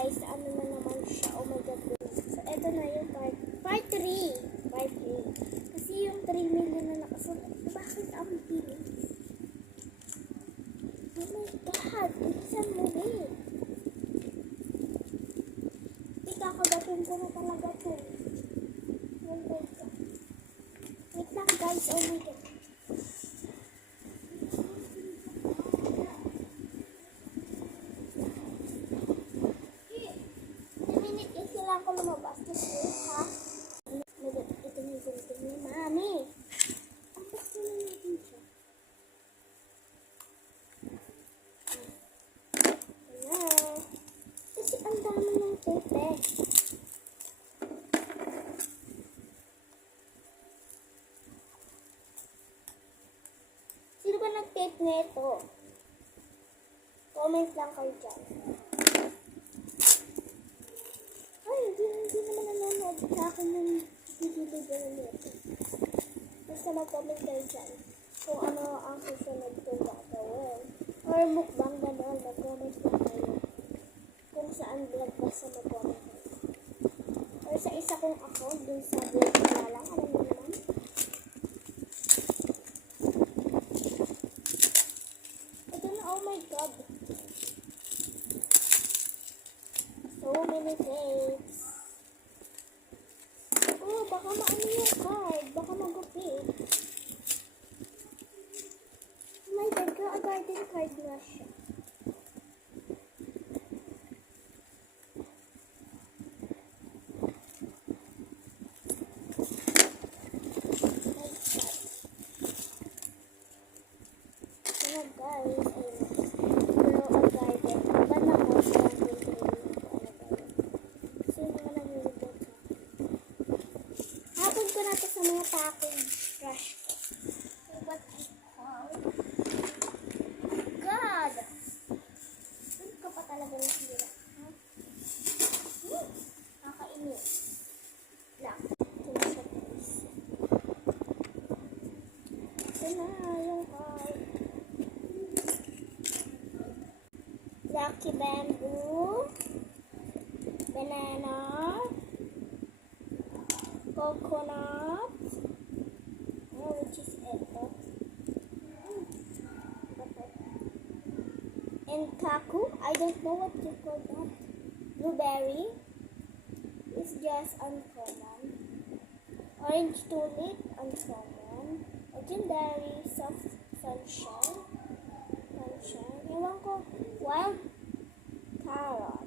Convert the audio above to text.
guys, ano na naman siya. Oh my god. So, eto na yung part 3. Part 3. Kasi yung 3 million na nakasunod. Bakit ang bilis? Oh my god. Bilisan mo rin. Kakagatin ko na talaga ito. Oh my god. Wait lang guys. Oh my god. Kailangan ko lumabas kasi ha? Ito na yung gusto ni Mami. Ang gusto na natin siya. Hello. Kasi ang dami ng tape. Sino ba nag-tape nito? Comment lang kayo dyan. Hindi naman nanonood sa akin ng video nito. Basta mag-comment kayo dyan kung ano ang susunod kong gagawin. Or mukbang gano'n, mag-comment lang kayo. Kung saan vlog basta mag-comment kayo. Or sa isa kong account, dun sa vlog na lang, alam mo naman. Ito na, oh my god. So many tapes. Oh, baka maano yung card. Baka magupit. Oh my god, ka-garden card na siya. Hello guys, ayun. Pero ang garden, ban ako sa garden. Sino naman ang nilipot ka? Hapon ko na ito sa mga package brush ko. What I call? God! Saan ka pa talaga nasira? Ha? Nakainis. Lang. Ito na siya guys. Ito na yung card. Lucky bamboo. Banana. Coconut. Oh, which is ito. And kaku. I don't know what you call that. Blueberry. It's just uncommon. Orange tulip. Uncommon. Legendary. Soft sunshine. Ewan ko. Wild carrot.